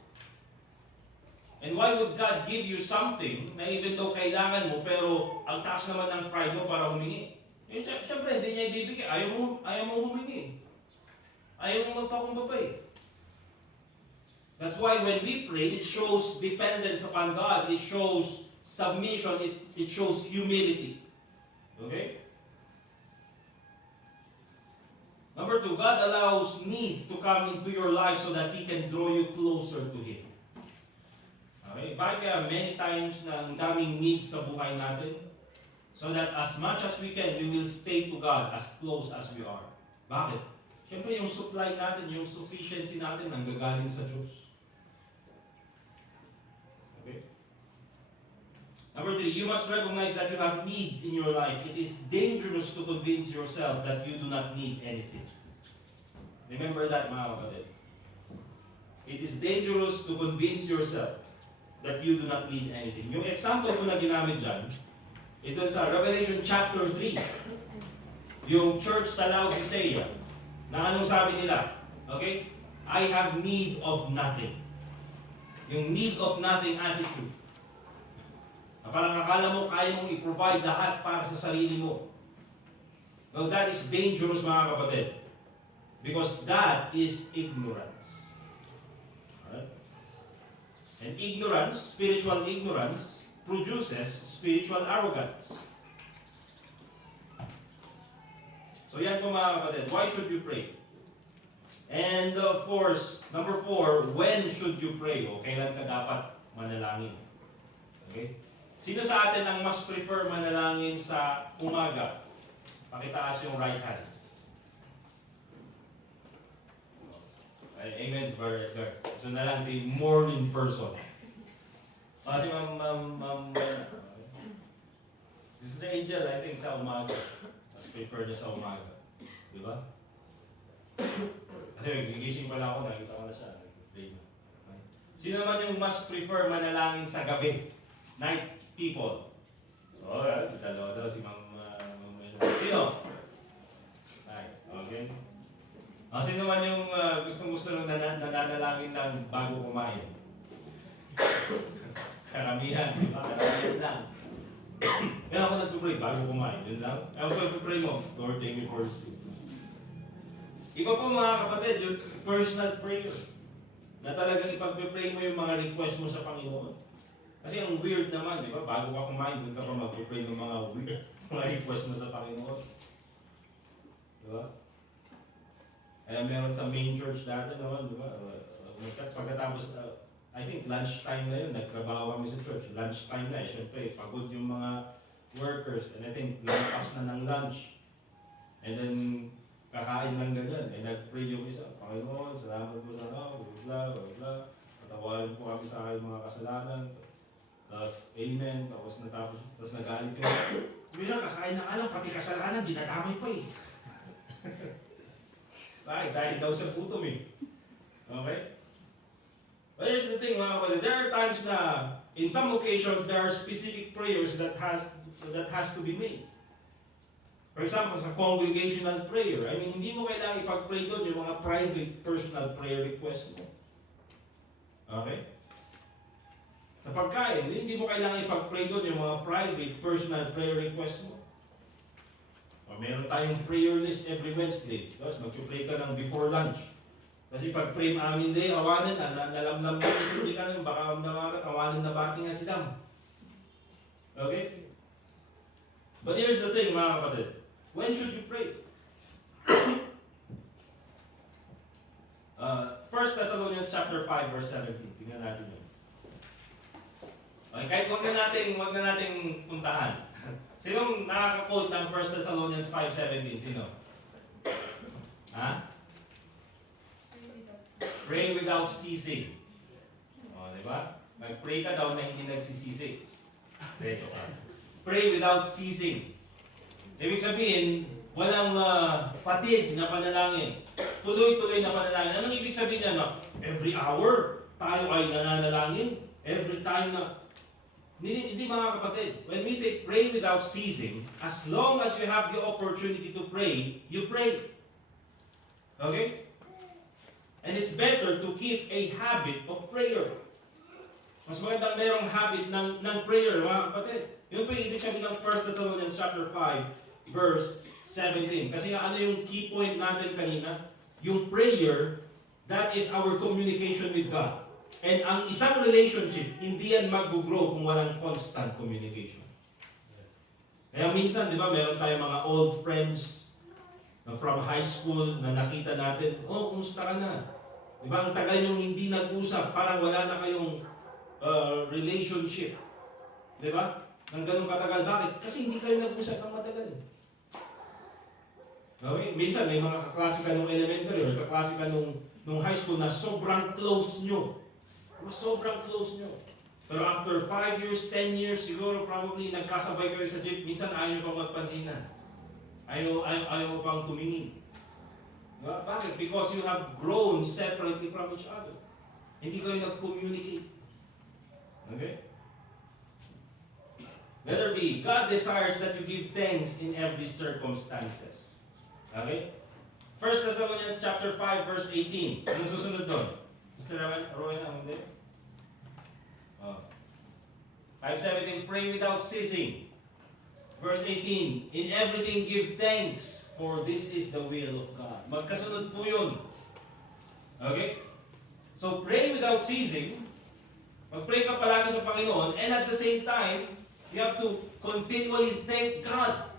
And why would God give you something na even though kailangan mo, pero ang taas naman ng pride mo para humingi? Eh, siyempre, hindi niya ibibigay. Ayaw mo humingi. Ayaw mo magpakumbaba eh. That's why when we pray, it shows dependence upon God. It shows submission. It shows humility. Okay? Number 2, God allows needs to come into your life so that He can draw you closer to Him. Okay? Bakit kaya many times na ang daming needs sa buhay natin? So that as much as we can, we will stay to God as close as we are. Bakit? Siyempre yung supply natin, yung sufficiency natin, nanggagaling sa Diyos. Okay? Number 3, you must recognize that you have needs in your life. It is dangerous to convince yourself that you do not need anything. Remember that, mga kapatid. It is dangerous to convince yourself that you do not need anything. Yung example ko na ginamit dyan, ito sa Revelation chapter 3. Yung church sa Laodicea, na anong sabi nila? Okay? I have need of nothing. Yung need of nothing attitude. Na parang akala mo kaya mong i-provide lahat para sa sarili mo. Well, that is dangerous, mga kapatid. Because that is ignorance. Alright? And ignorance, spiritual ignorance, produces spiritual arrogance. So yan po, mga kapatid. Why should you pray? And of course, number 4, when should you pray? O kailan ka dapat manalangin? Okay? Sino sa atin ang mas prefer manalangin sa umaga? Pakitaas yung right hand. Amen, Brother Edgar. So na lang the morning person. Kasi Sister Angel, I think sa umaga. Mas prefer niya sa umaga. Di ba? Kasi gigising pala ako, nakita ko na siya. Nag-pray na. Okay. Sino naman yung mas prefer manalangin sa gabi? Night people. Oh, dalawa daw si Ma'am Mel. Sino? Night. Okay. Sino naman yung gustong-gusto nung nananalangin lang bago kumain? Karamihan, di ba? Karamihan lang. Kaya ako nag-pray bago kumain. Yun lang. Ako nag-pray mo, Lord, take me first. Iba po mga kapatid, yung personal prayer. Na talagang ipag-pray mo yung mga request mo sa Panginoon. Kasi ang weird naman, di ba? Bago ka kumain, doon ka pa mag-pray ng mga weird, mga request mo sa Panginoon. Di ba? Kaya meron sa main church dati naman, di ba? Pagkatapos, I think lunchtime na yun, nagtrabaho kami sa church. Lunchtime na eh, syempre, pagod yung mga workers. And I think, lampas na ng lunch. And then, kakain lang ganyan. Eh, nag-pray yung isa, Panginoon, salamat po sa ako, blah, blah, blah. Patawarin po kami sa aking mga kasalanan. Tapos, amen. Tapos natapos, tapos nagalit yung, Mira, kakain na alam, pati kasalanan, dinadamay pa eh. Bakit? Dahil daw sa gutom eh. Okay? But here's the thing mga kapatid, there are times na, in some occasions, there are specific prayers that has to be made. For example, sa congregational prayer, I mean, hindi mo kailangan ipag-pray doon yung mga private, personal prayer requests mo. Okay? Sa pagkain, hindi mo kailangan ipag-pray doon yung mga private, personal prayer requests mo. O meron tayong prayer list every Wednesday. Tapos mag-pray ka ng before lunch. Kasi pag-pray amin day, awanan na, nalamlam na hindi ka nun, baka awanan na bati nga si Dam. Okay? But here's the thing mga kapatid. When should you pray? 1 Thessalonians chapter 5 verse 17. Tingnan natin yun. Okay, kahit wag na nating puntahan. Sinong nakaka-quote ng 1 Thessalonians 5:17? Sino? Ha? Pray without ceasing. O, di ba? Mag-pray ka daw na hindi nagsisisi. Dito ka. Pray without ceasing. Ibig sabihin, walang patid na panalangin. Tuloy-tuloy na panalangin. Anong ibig sabihin niya? Every hour, tayo ay nananalangin. Every time na... Hindi mga kapatid. When we say pray without ceasing, as long as you have the opportunity to pray, you pray. Okay? And it's better to keep a habit of prayer. Mas magandang merong habit ng prayer, mga kapatid. Yun po yung ibig sabihin ng 1 Thessalonians chapter 5, verse 17. Kasi ano yung key point natin kanina? Yung prayer, that is our communication with God. And ang isang relationship, hindi yan mag-grow kung walang constant communication. Kaya minsan, di ba, meron tayong mga old friends from high school na nakita natin, oh, kumusta ka na? Di ba, ang tagal yung hindi nag-usap, parang wala na kayong relationship. Di ba? Nang ganun katagal. Bakit? Kasi hindi kayo nag-usap ng matagal. Okay? Minsan, may mga kaklase ka nung elementary or kaklase ka nung high school na sobrang close nyo. Sobrang close nyo. Pero after 5 years, 10 years, siguro probably nagkasabay kayo sa jeep, minsan ayaw nyo pang magpansinan. Ayaw mo pang tumingin. Diba? Bakit? Because you have grown separately from each other. Hindi kayo nag-communicate. Okay? Letter B, God desires that you give thanks in every circumstances. Okay? 1 Thessalonians chapter 5, verse 18. Anong susunod doon? Mr. Rowena, hindi? 5:17, pray without ceasing. Verse 18, in everything give thanks, for this is the will of God. Magkasunod po yun. Okay? So, pray without ceasing. Mag-pray ka palagi sa Panginoon, and at the same time, you have to continually thank God.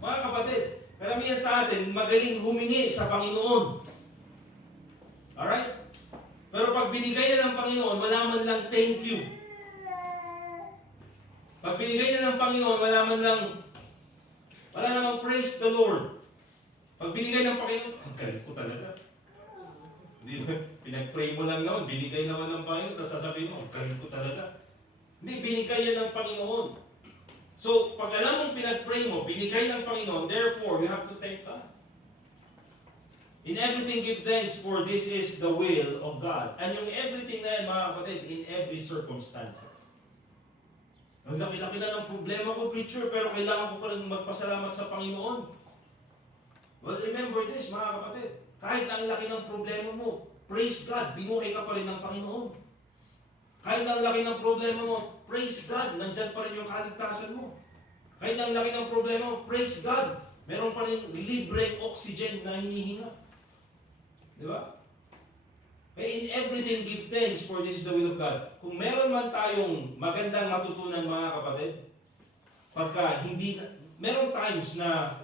Mga kapatid, karamihan sa atin, magaling humingi sa Panginoon. Alright? Pero pag binigay na ng Panginoon, wala man lang thank you. Pag binigay na ng Panginoon, wala namang praise the Lord. Pag binigay ng Panginoon, ang galing ko talaga. Pinag-pray mo lang naman, binigay naman ng Panginoon, tapos sasabihin mo, ang galing ko talaga. Hindi, binigay yan ng Panginoon. So, pag alam mong pinag-pray mo, binigay ng Panginoon, therefore, you have to thank God. In everything, give thanks, for this is the will of God. And yung everything na yan, mga kapatid, in every circumstances. Ang laki-laki na ng problema ko, preacher, pero kailangan ko pa rin magpasalamat sa Panginoon. Well, remember this, mga kapatid. Kahit ang laki ng problema mo, praise God, binuhay ka pa rin ng Panginoon. Kahit ang laki ng problema mo, praise God, nandyan pa rin yung kaligtasan mo. Kahit ang laki ng problema mo, praise God, meron pa rin libreng oxygen na hinihinga. Di ba? Kaya in everything, give thanks, for this is the will of God. Kung meron man tayong magandang matutunan, mga kapatid, pagka hindi, meron times na,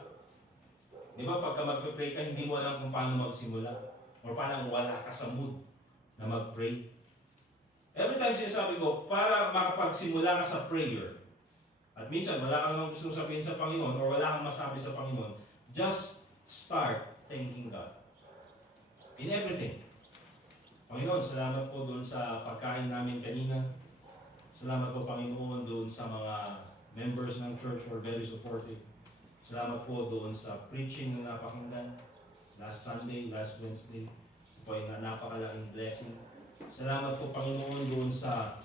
di ba, pagka mag-pray ka, hindi mo alam kung paano magsimula, or paano wala ka sa mood na mag-pray. Every time sinasabi ko, para makapagsimula ka sa prayer, at minsan wala kang gusto sabihin sa Panginoon, or wala kang masabi sa Panginoon, just start thanking God. In everything. Panginoon, salamat po doon sa pagkain namin kanina. Salamat po, Panginoon, doon sa mga members ng church who are very supportive. Salamat po doon sa preaching na napakinggan last Sunday, last Wednesday. Ito po ay napakalaking blessing. Salamat po, Panginoon, doon sa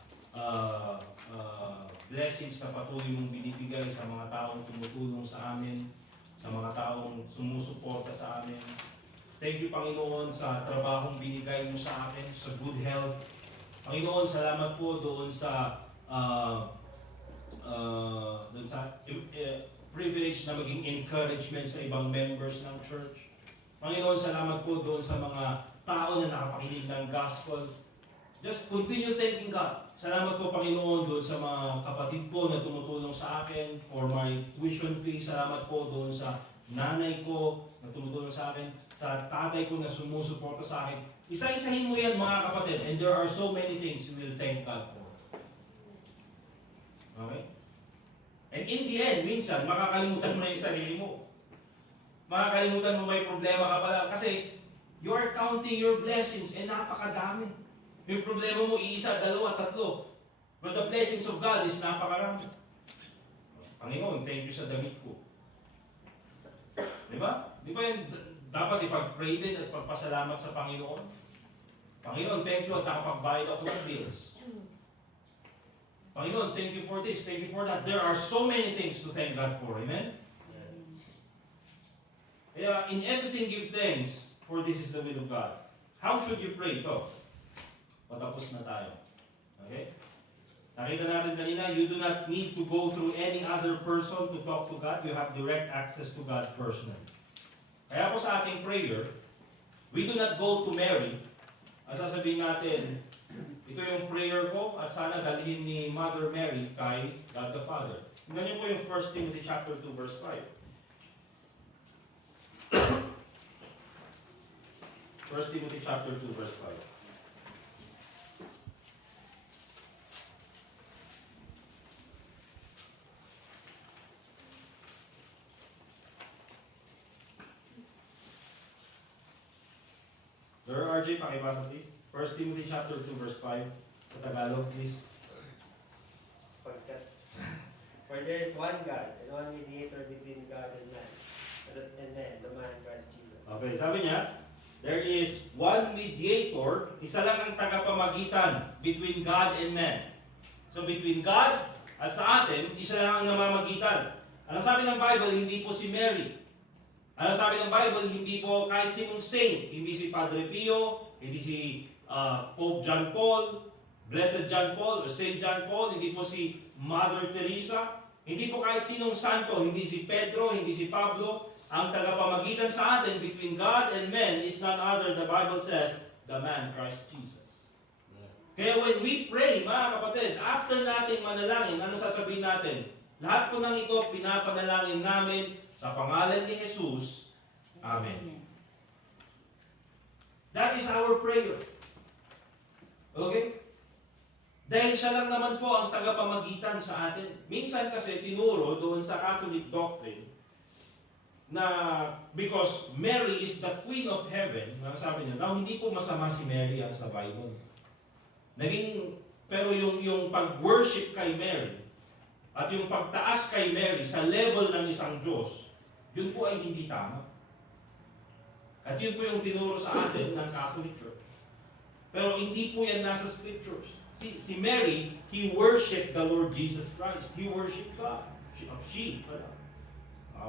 blessings na patuloy mong binibigay sa mga taong tumutulong sa amin, sa mga taong sumusuporta sa amin. Thank you, Panginoon, sa trabahong binigay mo sa akin, sa good health. Panginoon, salamat po doon sa privilege na maging encouragement sa ibang members ng church. Panginoon, salamat po doon sa mga tao na nakapakinig ng gospel. Just continue thanking God. Salamat po, Panginoon, doon sa mga kapatid ko na tumutulong sa akin for my tuition fee. Salamat po doon sa nanay ko na tumutulong sa akin, sa tatay ko na sumusuporta sa akin. Isa-isahin mo yan, mga kapatid, and there are so many things you will thank God for. Okay? And in the end, minsan, makakalimutan mo na yung sarili mo. Makakalimutan mo may problema ka pala. Kasi, you are counting your blessings, and napakadami. Yung problema mo, iisa, dalawa, tatlo. But the blessings of God is napakarami. Panginoon, thank you sa damit ko. Diba? Di ba yung dapat ipag-pray din at pagpasalamat sa Panginoon? Panginoon, thank you at nakapagbayad ako ng bills. Panginoon, thank you for this, thank you for that. There are so many things to thank God for. Amen? Kaya, in everything give thanks, for this is the will of God. How should you pray ito? Patapos na tayo. Okay? Nakita natin kanina, you do not need to go through any other person to talk to God. You have direct access to God personally. Kaya po sa ating prayer, we do not go to Mary. Ang sasabihin natin, ito yung prayer ko at sana dalhin ni Mother Mary kay God the Father. Tingnan niyo po yung 1 Timothy chapter 2 verse 5. 1 Timothy chapter 2 verse 5. Sir RJ, pakibasa please. 1 Timothy chapter 2 verse 5. Sa Tagalog please. For there is one God and one mediator between God and man, the man Christ Jesus. Okay, sabi niya, there is one mediator, isa lang ang tagapamagitan between God and man. So between God at sa atin, isa lang ang namamagitan. Ang sabi ng Bible, hindi po si Mary. Ang sabi ng Bible, hindi po kahit sinong saint. Hindi si Padre Pio, hindi si Pope John Paul, Blessed John Paul, or Saint John Paul, hindi po si Mother Teresa, hindi po kahit sinong santo, hindi si Pedro, hindi si Pablo. Ang tagapamagitan sa atin between God and men is none other, the Bible says, the man Christ Jesus. Kaya when we pray, mga kapatid, after natin manalangin, ano sasabihin natin? Lahat po ng ito, pinapanalangin namin sa pangalan ni Jesus. Amen. That is our prayer. Okay? Dahil siya lang naman po ang tagapamagitan sa atin. Minsan kasi tinuro doon sa Catholic doctrine na because Mary is the Queen of Heaven, sabi niya, hindi po masama si Mary ang sa Bible. Pero yung pag-worship kay Mary, at yung pagtaas kay Mary sa level ng isang Diyos, yun po ay hindi tama. At yun po yung tinuro sa atin ng Catholic Church. Pero hindi po yan nasa scriptures. Si Mary, he worshiped the Lord Jesus Christ. He worshiped God. She pala.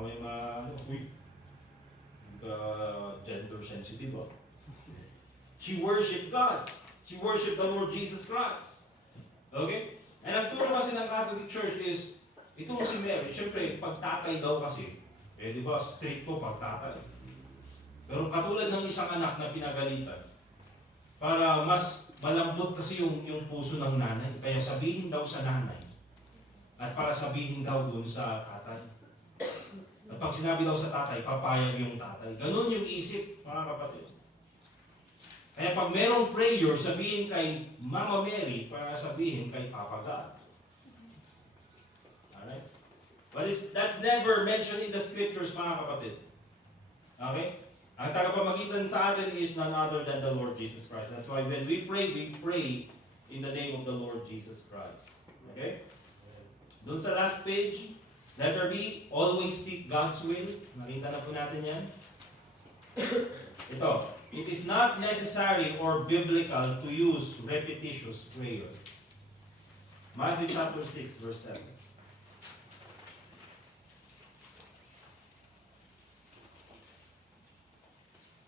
May gender sensitive. She worshiped God. She worshiped the Lord Jesus Christ. Okay? And ang turo kasi ng Catholic Church is, ito si Mary, syempre, pagtatay daw kasi, di ba, stricto pagtatay. Pero katulad ng isang anak na pinagalitan, para mas malambot kasi yung puso ng nanay, kaya sabihin daw sa nanay, at para sabihin daw dun sa tatay. At pag sinabi daw sa tatay, papayag yung tatay. Ganun yung isip, mga kapatid. Kaya pag merong prayer, sabihin kay Mama Mary, para sabihin kay Papa God. Alright? But that's never mentioned in the scriptures, mga kapatid. Okay? Ang tagapamagitan sa atin is none other than the Lord Jesus Christ. That's why when we pray in the name of the Lord Jesus Christ. Okay? Doon sa last page, letter B, always seek God's will. Nakita na po natin yan. Ito, it is not necessary or biblical to use repetitious prayer. Matthew chapter 6, verse 7.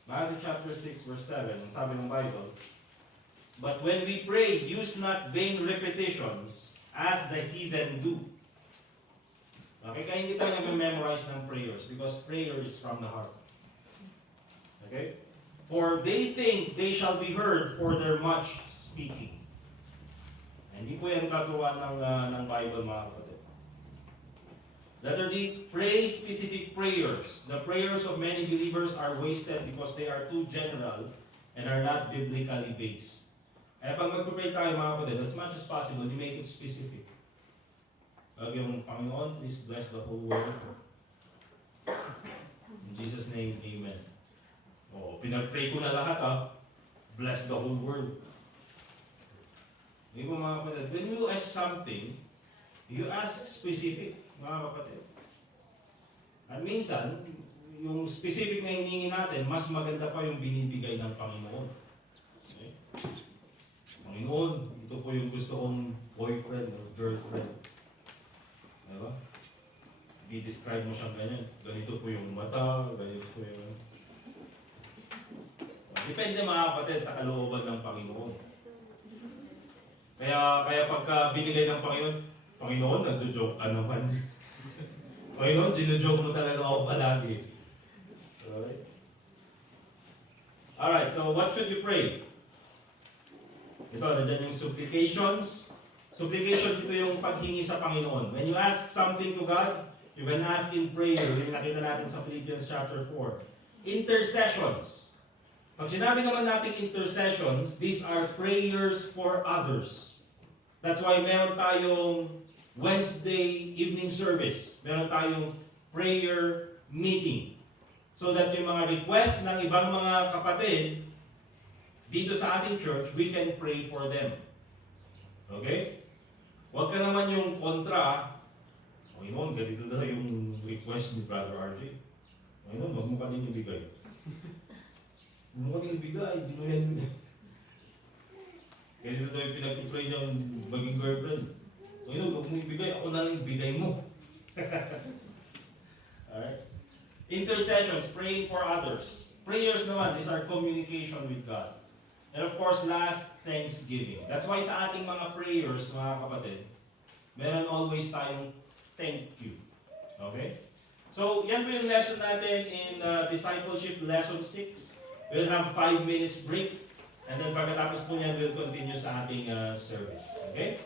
Matthew chapter 6, verse 7, ang sabi ng Bible, but when we pray, use not vain repetitions as the heathen do. Okay, kaya hindi tayo memorize ng prayers because prayer is from the heart. Okay? For they think they shall be heard for their much speaking. Hindi po yan katuruan ng Bible, mga kapatid. Letter D, pray specific prayers. The prayers of many believers are wasted because they are too general and are not biblically based. Kaya pag magpapray tayo, mga kapatid, as much as possible, you make it specific. Yung Panginoon, please bless the whole world. In Jesus' name, Amen. Pinag-pray ko na lahat, bless the whole world. Hindi po, mga kapatid, when you ask something, you ask specific, mga kapatid. At minsan, yung specific na hinihingi natin, mas maganda pa yung binibigay ng Panginoon. Okay? Panginoon, ito po yung gusto kong boyfriend or girlfriend. Diba? I-describe mo siyang ganyan. Ganito po yung mata, ganito po yung... Depende, mga kapatid, sa kalooban ng Panginoon. Kaya pagka binigay ng Panginoon, nagjo-joke ka naman. Panginoon, gino-joke mo talaga ako palagi. Alright, so what should we pray? Ito, nandiyan yung supplications. Supplications, ito yung paghingi sa Panginoon. When you ask something to God, you can ask in prayer. Yung nakita natin sa Philippians chapter 4. Intercessions. Pag sinabi naman natin intercessions, these are prayers for others. That's why meron tayong Wednesday evening service. Meron tayong prayer meeting. So that yung mga requests ng ibang mga kapatid dito sa ating church, we can pray for them. Okay? Huwag ka naman yung kontra. Panginoon, ganito na yung request ni Brother RJ. Panginoon, wag mo kanina ibigay. Huwag mo kanina ibigay. Hindi mo yan. Ganito na yung pinag-pray niyang maging girlfriend. Panginoon, wag mo ibigay. Ako na lang ibigay mo. Alright? Intercessions, praying for others. Prayers naman, these are communication with God. And of course, last, thanksgiving. That's why sa ating mga prayers, mga kapatid, meron always tayong thank you. Okay? So, yan po yung lesson natin in Discipleship Lesson 6. We'll have 5 minutes break. And then pagkatapos po yan, we'll continue sa ating service. Okay?